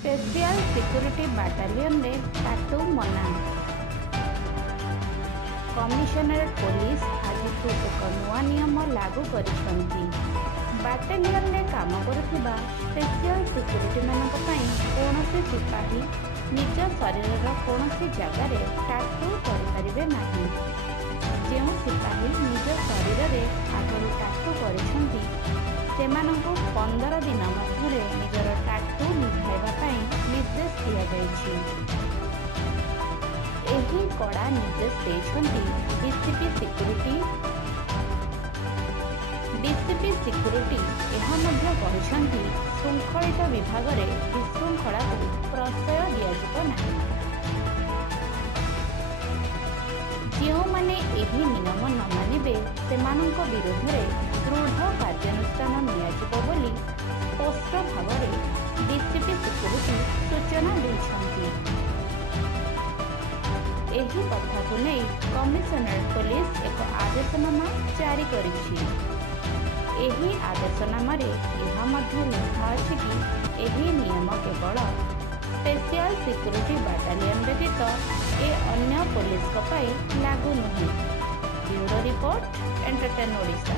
Special security battalion रे टाटू मना। Commissionerate police आज एक नुआ नियम लागू करिसेंती। बाटालियन रे काम करुथिबा स्पेशल सिक्योरिटी मानक पई कोनोसी सिपाही निज शरीरर कोनोसी जगार टाटू करिपारिबे नाही। जेउ सिपाही निज शरीर में आगु टाटू करिसेंती सेमानंकु 15 दिन मध्यरे निजर टाटू निभाइबा पई निर्देश दिया जायछि। एही कड़ा निर्देश देछंती डीसीपी सिक्योरिटी एहा मध्य कहिसेंती शृंखलित विभाग रे विशृंखला को प्रश्रय दियाजिबो नाही। जो माने एही नियम न मानिबे सेमानंक विरोध में दृढ़ कार्यानुष्ठान नियाजिबो बोली स्पष्ट भाव में डीसीपी सिक्योरिटी सूचना देछंती। एही कथा को नहीं कमिशनरेट पुलिस एक आदेशनामा जारी करिछि। एही आदेशनामा रे एहा मध्य लिखा अछि कि एही नियम केवल स्पेशल सिक्योरिटी बाटालियन व्यतीत ए अन्य पुलिस को पाई लागू नहीं। Bureau report entertain Odisha.